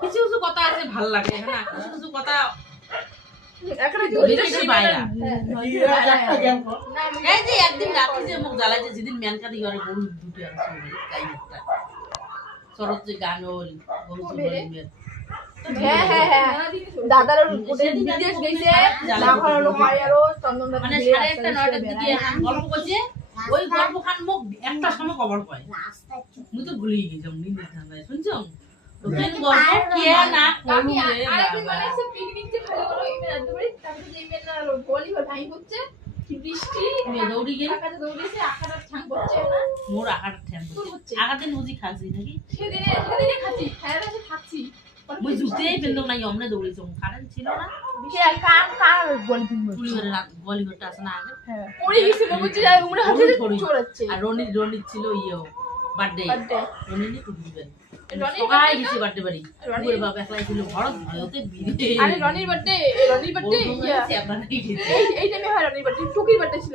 কিছু কিছু কথা আছে ভালো লাগে না, কিছু কিছু কথা এই যে একদিন রাতে যে মুখ জ্বালাইছে, যেদিন মেনকাতি ঘরে গরু দুটো আছে তাই একটা শরৎ যে গান হল গরু চুলের দাদার বিদেশ গেছে মানে 1:30 9টার দিকে গল্প করছে, ওই গল্প খান মুখ একটা সময় কভার পায় মুই তো ভুলে গেছি নিন্দে ঠান্ডায় শুনছো ওখানে গল্প কে না করু রে আরেকদিন বানাইছে পিকনিক যে ভালো করে ইমেল আনতে পারি, তারপরে যে ইমেল না গলি ভর ভাই করছে কি বৃষ্টি মে দৌড়ি গেল আকাশে দৌড়েছে, আকাশটা ছাং করছে না মোর আকাটা ঠ্যাং করছে আকাদিন বুঝি খাসি নাকি সেদিনে খাচ্ছি খায়ার কাছে থাকছি মুই জুতেই পেলো নাই অমনে দৌড়েছে কারেন্ট ছিল না কার গলি ফিল্ম পুলি করে রাত গলি করতে আসে না আগে ওরে গেছিল বুঝছি যায় উমরা হাতে চড়াচ্ছে আর রনি ছিল ইয়েও বার্থডে রনি নি টুকি বাড়ি রনির সবাই গেছে বার্থডে বাড়ি ওরে বাবা একলাই ছিল ভরত ভয়তে বিরে আরে রনির বার্থডে ইয়া আপনারা কি এই টাইমে হয় রনির বার্থডে টুকির বার্থডে ছিল।